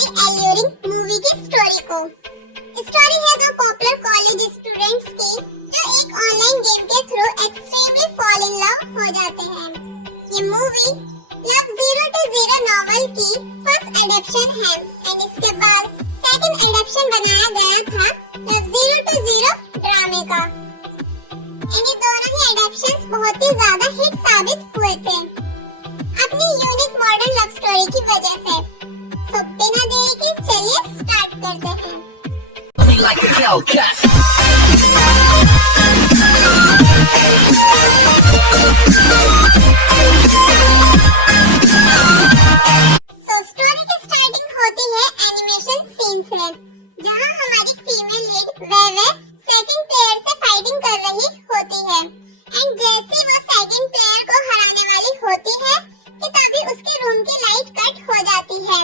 हमारी alluring movie की story को। स्टोरी है दो पॉपुलर कॉलेज स्टूडेंट्स की जो एक ऑनलाइन गेम के through extremely fall in love हो जाते हैं। ये मूवी लव 0 to 0 नॉवेल की फर्स्ट एडप्शन है एंड इसके बाद सेकंड एडप्शन बनाया गया था लव 0 to 0 ड्रामे का। ये दोनों ही एडप्शंस बहुत ही ज्यादा हिट साबित हुए थे अपनी यूनिक मॉडर्न लव स्टोरी की वजह से। तो बिना देरी के चलिए स्टार्ट करते हैं। स्टोरी की स्टार्टिंग होती है एनिमेशन सीन से, जहां हमारी फीमेल लीड वेवे सेकंड प्लेयर से फाइटिंग कर रही होती है एंड जैसे वो सेकंड प्लेयर को हराने वाली होती है कि तभी उसके रूम की लाइट कट हो जाती है।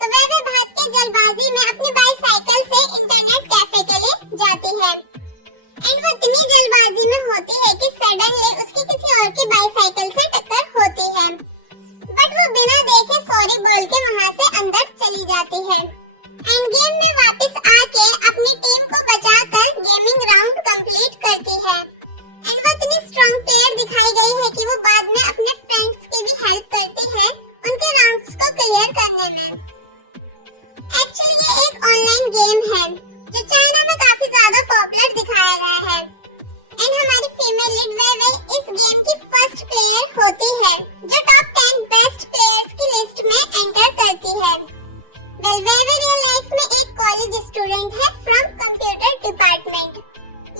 तो वेवे भाग के जल्दबाजी में अपनी बाइसाइकिल से इंटरनेट कैफे के लिए जाती है एंड वो इतनी जल्दबाजी में होती है कि सडनली उसकी किसी और की बाइसाइकिल से टक्कर होती है, बट वो बिना देखे सॉरी बोल के वहां से अंदर चली जाती है एंड गेम में वापस आके अपनी टीम को बचाकर गेमिंग राउंड कंप्लीट करती है एंड वो इतनी स्ट्रांग प्लेयर दिखाई गई है कि वो बाद में अपने फ्रेंड्स की भी हेल्प करती है उनके राउंड्स को क्लियर करने में। एक्चुअली ये एक ऑनलाइन गेम है जो चाइना में काफी ज्यादा पॉपुलर दिखाया गया है एंड हमारी फीमेल लीड वेवे इस गेम की फर्स्ट प्लेयर होती है जो टॉप 10 बेस्ट प्लेयर्स की लिस्ट में एंटर करती है। वेवे रियल लाइफ में एक कॉलेज स्टूडेंट है फ्रॉम कंप्यूटर डिपार्टमेंट,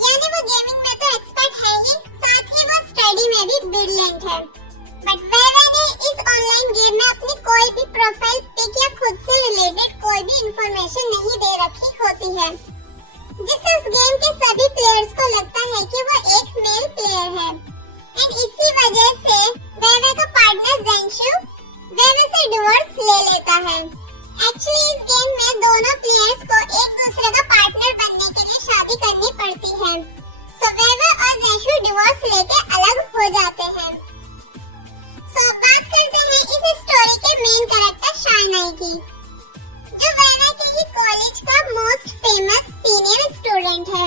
यानी वो गेमिंग में तो एक्सपर्ट है ही, साथ ही वो स्टडी में भी ब्रिलियंट है। बट वेवे ने इस ऑनलाइन गेम में अपनी कोई भी प्रोफाइल पिक या खुद से रिलेटेड कोई भी इंफॉर्मेशन नहीं दे रखी होती है, जिससे उस गेम के सभी प्लेयर्स को लगता है कि वो एक मेल प्लेयर है एंड इसी वजह से वेवे का पार्टनर जेंशु वेवे से डिवोर्स ले लेता है। एक्चुअली इस गेम में दोनों प्लेयर्स को एक दूसरे का पार्टनर बनने के लिए शादी करनी पड़ती है, सो वेवे और जेंशु डिवोर्स लेके अलग हो जाते हैं। सो बात करते हैं इस स्टोरी के मेन कैरेक्टर शाइनाई की, जो वेवे के ही कॉलेज का मोस्ट फेमस सीनियर स्टूडेंट है,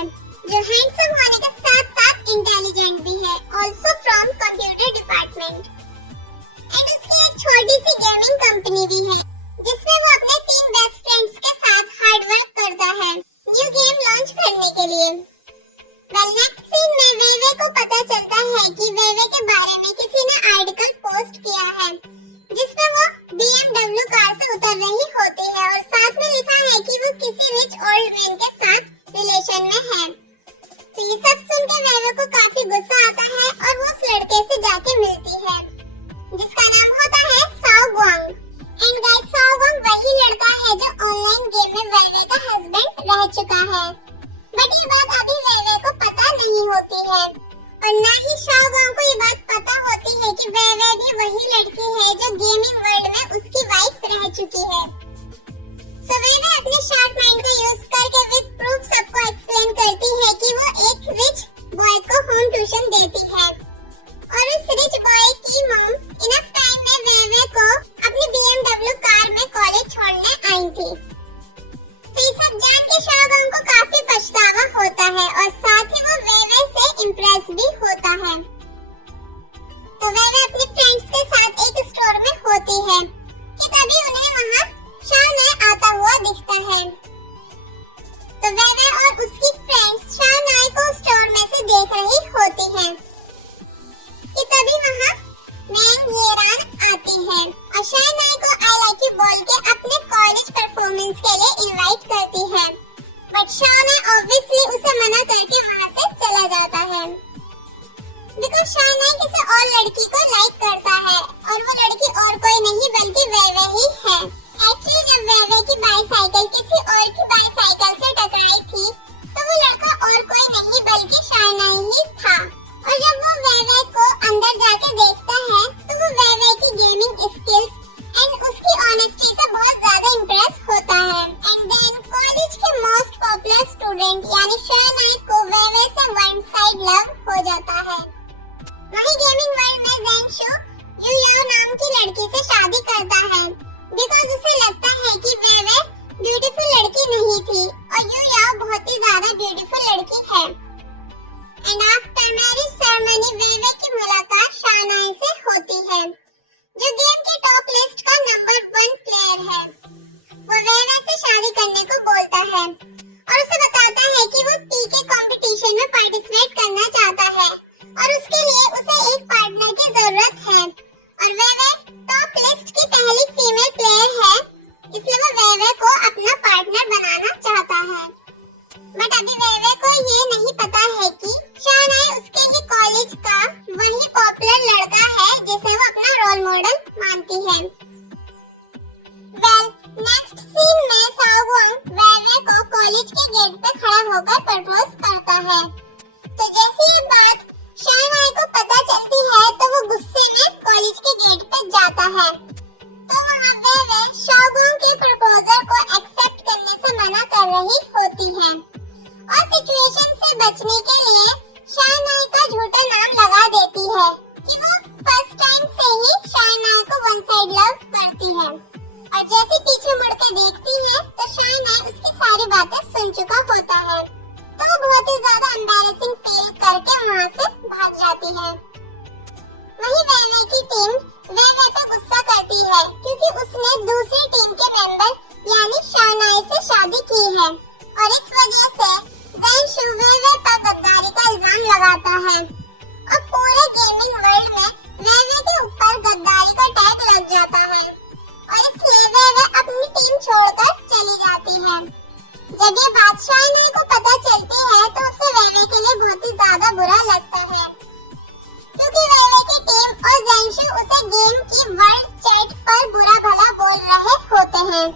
जो हैंडसम होने के साथ साथ इंटेलिजेंट भी है, also from computer department and उसकी एक छोटी सी गेमिंग कंपनी भी है जिसमें वो अपने 3 बेस्ट फ्रेंड्स के साथ हार्ड वर्क करता है न्यू गेम लॉन्च करने के लिए। नेक्स्ट सीन में वेवे को पता चलता है कि वेवे के बारे में किसी ने आर्टिकल पोस्ट किया है जिसमें वो BMW कार से उतर रही होती है और साथ में लिखा है कि वो किसी रिच ओल्ड मैन के साथ रिलेशन में है। तो ये सब सुन के वेवे को काफी गुस्सा आता है और वो उस लड़के से जाके मिलती है जिसका नाम होता है साओ गुआंग एंड गाइस साओ गुआंग वही लड़का है जो ऑनलाइन गेम में वेवे का हस्बैंड रह चुका है, बट ये बात अभी वेवे को पता नहीं होती है और ना ही साओ गुआंग को ये बात पता होती है कि वेवे भी वही लड़की है जो गेमिंग वर्ल्ड में उसकी वाइफ रह चुकी है। सो वेवे अपने शार्प माइंड का यूज करके विद प्रूफ सबको एक्सप्लेन करती है कि वो एक रिच बॉय को होम ट्यूशन देती है और उस रिच बॉय की मॉम इनफ टाइम में वेवे को अपनी BMW कार में कॉलेज छोड़ने आई थी। तो ये सब जान के साओ गुआंग को काफी पछतावा होता है और साथ ही वो वेवे से इम्प्रेस भी होता है। तो वेवे अपने फ्रेंड्स के साथ एक स्टोर में होती है कि तभी उन्हें वहाँ शाइनाई आता हुआ दिखता है। तो वेवे और उसकी फ्रेंड्स शाइनाई को स्टोर में से देख रही होती हैं कि तभी वहाँ मैंग येरान आती है और शाइनाई को आई लाइक यू बोल के अपने कॉलेज परफॉर्मेंस के लिए इनवाइट करती है, बट शाइनाई ऑब्वियसली उसे मना करके वहाँ से चला जाता है बिकॉज़ शाइनाई किसी और लड़की को लाइक करता है और वो लड़की और कोई नहीं बल्कि जरूरत है और वेवे टॉप लिस्ट की पहली फीमेल प्लेयर है, इसलिए वो वेवे को अपना पार्टनर बनाना चाहता है। बट अभी वेवे को ये नहीं पता है कि शहनाई उसके ही कॉलेज का वही पॉपुलर लड़का है जिसे वो अपना रोल मॉडल मानती है। नेक्स्ट सीन में साओगुंग वेवे को कॉलेज के गेट पे खड़ा होकर प्रपोज करता है। तो जैसे ये बात शहनाई को पता चलती है तो वो गुस्से में कॉलेज के गेट पे जाता है। तो वहाँ वेवे साओगुंग के प्रपोजल को एक्सेप्ट करने से मना कर रही होती है और सिचुएशन से बचने के लिए शहनाई का झूठा नाम लगा देती है कि वो फर्स्ट टाइम से ही शहनाई को वन साइड लव करती है और जैसे पीछे मुड़ के देखती है तो शहनाई उसकी सारी बातें सुन चुका होता है। तो वो बहुत ही ज्यादा एम्बैरेसिंग फील करके वहाँ से भाग जाती है। वहीं वेवे की टीम वेवे पे गुस्सा करती है क्योंकि उसने दूसरी टीम के मेंबर यानी शहनाई से शादी की है और इस वजह से वेंशु वेवे पर गद्दारी का इल्जाम लगाता है और पूरे गेमिंग वर्ल्ड में वेवे के ऊपर गद्दारी का टैग लग जाता है और इसलिए वेवे अपनी टीम छोड़कर चली जाती है। जब ये बात शहनाई को पता चलती है तो उसे वेवे के लिए बहुत ही ज्यादा बुरा लगता है क्योंकि वेवे की टीम और वेंशु उसे गेम की वर्ल्ड चैट पर बुरा भला बोल रहे होते हैं।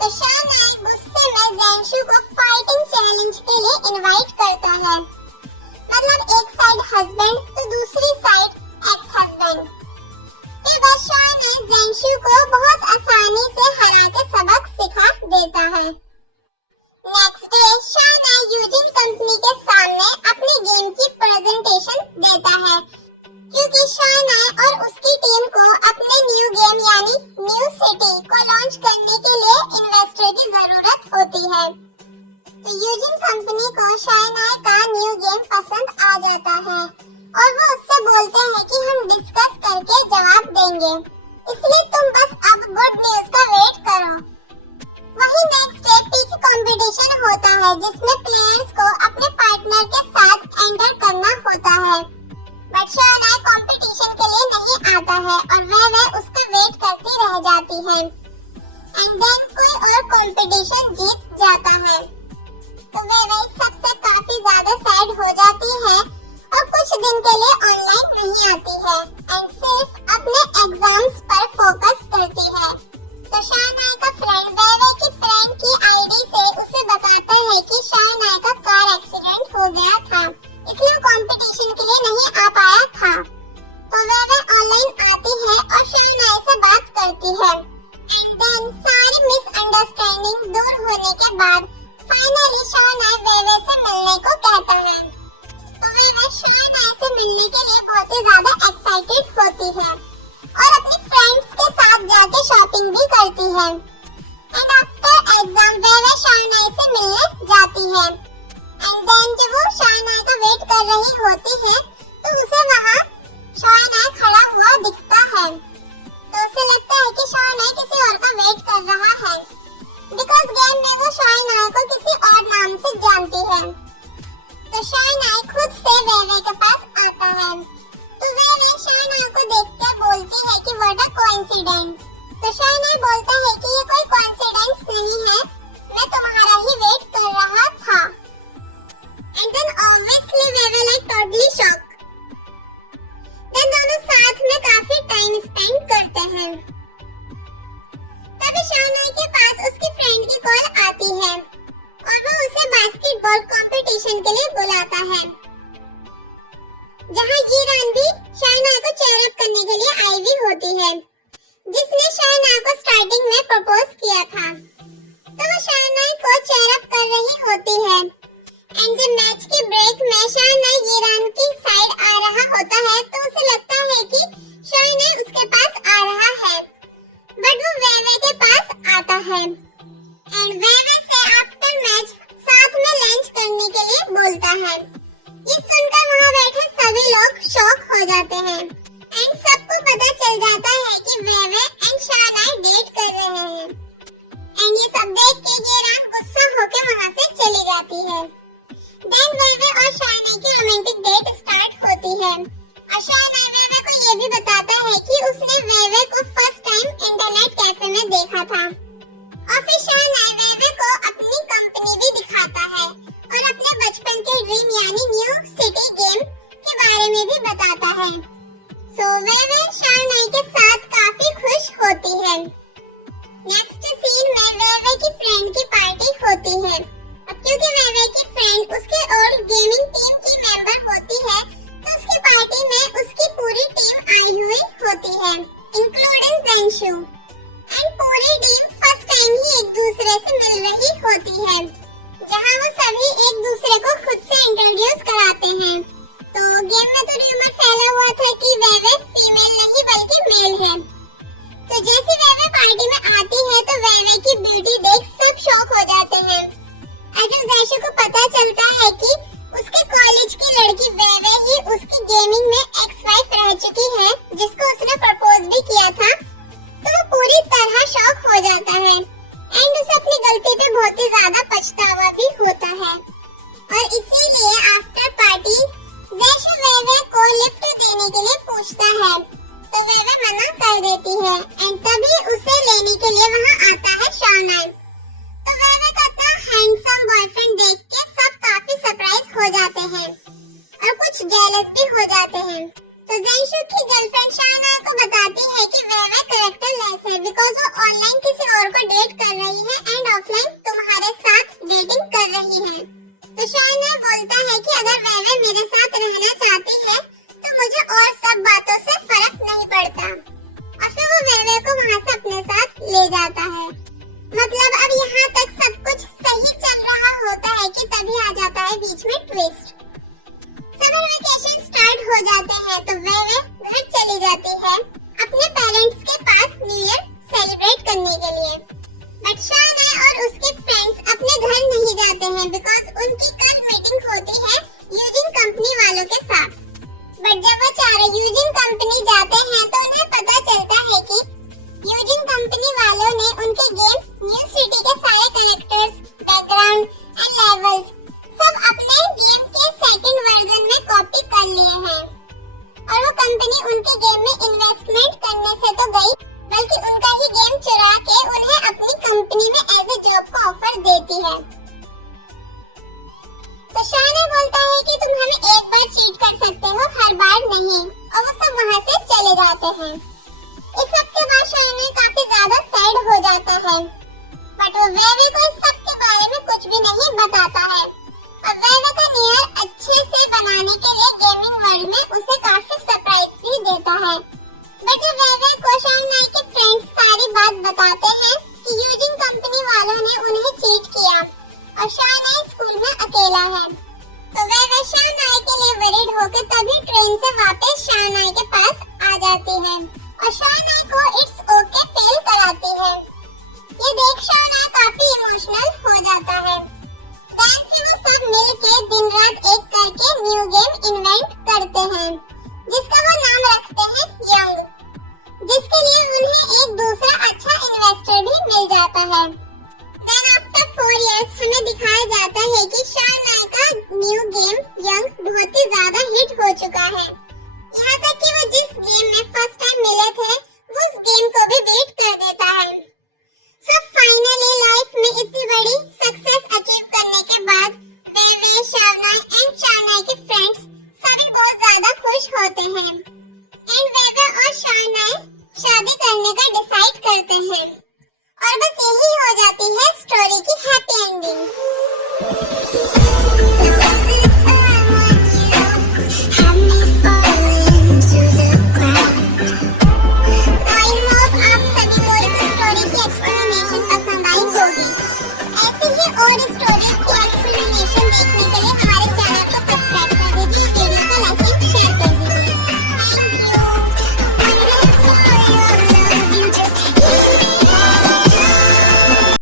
तो शहनाई गुस्से में वेंशु को फाइटिंग चैलेंज के लिए इनवाइट करता है, मतलब एक साइड हस्बैंड तो दूसरी साइड एक्स हस्बैंड। के बाद शहनाई वेंशु को बहुत आसानी से हरा के सबक सिखा देता है। नेक्स्ट डे शहनाई यूजिन कंपनी के सामने अपनी गेम की प्रेजेंटेशन देता है क्योंकि शहनाई और उसकी टीम को अपने न्यू गेम यानी न्यू सिटी को लॉन्च करने के लिए इन्वेस्टर की जरूरत होती है। तो यूजिन कंपनी को शहनाई का न्यू गेम पसंद आ जाता है और वो उससे बोलते हैं कि हम डिस्कस करके जवाब देंगे, इसलिए तुम बस अब गुड न्यूज का वेट करो। वहीं नेक्स्ट डे पीक कंपटीशन होता है जिसमें प्लेयर्स को अपने पार्टनर के साथ एंटर करना होता है। बट शहनाई कंपटीशन के लिए नहीं आता है और वेवे उसका वेट करती रह जाती है एंड देन कोई और कंपटीशन जीत जाता है। तो वेवे सबसे काफी ज्यादा सैड हो जाती है और कुछ दिन के लिए ऑनलाइन नहीं आती है एंड सिर्फ अपने एग्जाम्स पर फोकस करती है। तो शहनाई का फ्रेंड वेवे की फ्रेंड की आईडी से उसे बताता है कि शहनाई का कार एक्सीडेंट हो गया था, इसलिए कंपटीशन के लिए नहीं आ पाया था। तो वेवे ऑनलाइन आती है और शहनाई से बात करती है एंड देन सारी मिसअंडरस्टैंडिंग दूर होने के बाद फाइनली शहनाई वेवे से मिलने को कहता है। तो वेवे शहनाई से मिलने के लिए बहुत ही ज्यादा एक्साइटेड होती है और अपनी फ्रेंड्स के साथ जाके शॉपिंग भी करती है एंड आफ्टर एग्जाम वेवे शहनाई से मिलने जाती है एंड देन जब वो शहनाई का वेट कर रही होती है तो उसे वहाँ शहनाई खड़ा हुआ दिखता है। तो उसे लगता है कि शहनाई किसी और का वेट कर रहा है बिकॉज गेम में वो शहनाई को किसी और नाम से जानती है। तो शहनाई खुद से वेवे के पास आता है तो वेवे शहनाई को देख के बोलती है कि व्हाट अ कोइंसिडेंस। तो शहनाई बोलता है कि ये कोई कोइंसिडेंस नहीं है, मैं तुम्हारा ही वेट कर रहा था। एंड देन ऑब्वियसली वेवे लाइक टोटली शॉक। देन दोनों साथ में काफी टाइम स्पेंड करते हैं। तभी शहनाई के पास उसकी फ्रेंड की कॉल आती है और वो उसे बास्केटबॉल कंपटीशन के लिए बुलाता है जहाँ यीरान भी शहनाई को चेयर अप करने के लिए आई हुई होती है जिसने शहनाई को स्टार्टिंग में प्रपोज किया था। तो वो शहनाई को चेयर अप कर रही होती है एंड जब मैच की ब्रेक में शहनाई यीरान की साइड आ रहा होता है तो उसे लगता है कि शहनाई उसके पास आ रहा है बट वो वेवे के पास आता है एंड वेवे से आफ्टर मैच साथ में लंच करने के लिए बोलता है। ये सुनकर वहाँ बैठे सभी लोग शॉक हो जाते हैं एंड सब है कि उसने वेवे को फर्स्ट टाइम इंटरनेट कैफे में देखा था और फिर शायनाई वेवे को अपनी कंपनी भी दिखाता है और अपने बचपन के ड्रीम यानी न्यू सिटी गेम के बारे में भी बताता है। सो वेवे शायनाई के साथ काफी खुश होती है। नेक्स्ट सीन में वेवे की फ्रेंड की पार्टी होती है। अब क्योंकि वेवे की फ्रेंड उसके ओल्ड गेमिंग टीम की मेंबर होती है तो उसकी पार्टी में उसकी पूरी टीम आई हुई होती है, इंक्लूडिंग ज़ेंशु। एंड पूरी टीम फर्स्ट टाइम ही एक दूसरे से मिल रही होती है, जहां वो सभी एक दूसरे को खुद से इंट्रोड्यूस कराते हैं। तो गेम में तो रूमर फैला हुआ था कि वेवे फीमेल नहीं बल्कि मेल है। तो जैसे वेवे पार्टी में आती है तो वेवे की ब्यूटी देख सब शॉक हो जाते हैं। अगर ज़ेंशु को पता चलता है कि उसके कॉलेज की लड़की वेवे ही उसकी गेमिंग में एक्स वाइफ रह चुकी है, जिसको उसने प्रपोज भी किया था, तो वो पूरी तरह शॉक हो जाता है एंड उसे अपनी गलती पे बहुत ही ज्यादा पछतावा भी होता है। और इसीलिए आफ्टर पार्टी ज़ेंशु वेवे को लिफ्ट देने के लिए पूछता है तो वेवे मना कर देती है एंड तभी उसे लेने के लिए वहाँ आता है शायनाई। तो वेवे का इतना हैंडसम बॉयफ्रेंड देख के सब काफी सरप्राइज हो जाते हैं और कुछ जेलस भी हो जाते हैं। तो ज़ेंशु की गर्लफ्रेंड शायनाई को बताती है कि वेवे कैरेक्टरलेस है बिकॉज़ वो ऑनलाइन किसी और को डेट कर रही है एंड ऑफलाइन तुम्हारे साथ डेटिंग कर रही है। तो शायनाई बोलता है कि अगर वेवे मेरे साथ रहना चाहती है तो मुझे और सब बातों से फर्क नहीं पड़ता और फिर वो वेवे को वहाँ से अपने साथ ले जाता है। मतलब अब यहाँ तक सब कुछ सही चल रहा होता है कि तभी आ जाता है बीच में ट्विस्ट। समर वेकेशन स्टार्ट हो जाते हैं तो वेवे घर चली जाती है अपने पेरेंट्स के पास न्यू ईयर सेलिब्रेट करने के लिए। बट शायनाई और उसके फ्रेंड्स अपने घर नहीं जाते हैं बिकॉज उनकी कल मीटिंग होती है यूजिन कंपनी वालों के साथ। बट जब वो चारों यूजिन कंपनी जाते हैं तो उन्हें पता चलता है कि यूजिन कंपनी वालों ने उनके गेम न्यू सिटी के सारे कैरेक्टर्स, बैकग्राउंड एंड लेवल्स सब अपने गेम के सेकंड वर्जन में कॉपी कर लिए हैं। और वो कंपनी उनके गेम में इन्वेस्टमेंट करने से तो गई बल्कि उनका ही गेम चुरा के उन्हें अपनी कंपनी में एज ए जॉब का ऑफर देती है। तो शायनाई बोलता है कि तुम हमें एक बार चीट कर सकते हो, हर बार नहीं, और वो सब वहाँ से चले जाते हैं। इस सब के बाद शायनाई काफी ज्यादा सैड हो जाता है बट वो वेवे को इस सब के बारे में कुछ भी नहीं बताता है और वेवे का न्यू ईयर अच्छे से बनाने के लिए गेमिंग वर्ल्ड में उसे काफी सरप्राइज भी देता है। बट जब वेवे को शायनाई के फ्रेंड्स सारी बात बताते हैं कि यूजिन कंपनी वालों ने उन्हें चीट किया और शायनाई स्कूल में अकेला है तो वेवे शायनाई के लिए वरीड होकर तभी ट्रेन से वापस शायनाई के पास आ जाती है और शायनाई को इट्स ओके फील कराती है। ये देख शायनाई काफी इमोशनल हो जाता है। दैन से वो सब मिलके दिन रात एक करके न्यू गेम इन्वेंट करते हैं जिसका वो नाम रखते हैं यंग, जिसके लिए उन्हें एक दूसरा अच्छा इन्वेस्टर भी मिल जाता है। देन आफ्टर 4 इयर्स हमें दिखाया जाता है कि शायनाई का न्यू गेम यंग बहुत ही ज्यादा हिट हो चुका है, यहाँ तक कि वो जिस गेम में फर्स्ट टाइम मिले थे वो उस गेम को भी बीट कर देता है। सब फाइनली लाइफ में इतनी बड़ी सक्सेस अचीव करने के बाद वेवे, शायनाई एंड शायनाई के फ्रेंड्स सभी बहुत ज्यादा खुश होते हैं एंड वेवे और शायनाई शादी करने का डिसाइड करते हैं और बस यही हो जाती है स्टोरी की हैप्पी एंडिंग।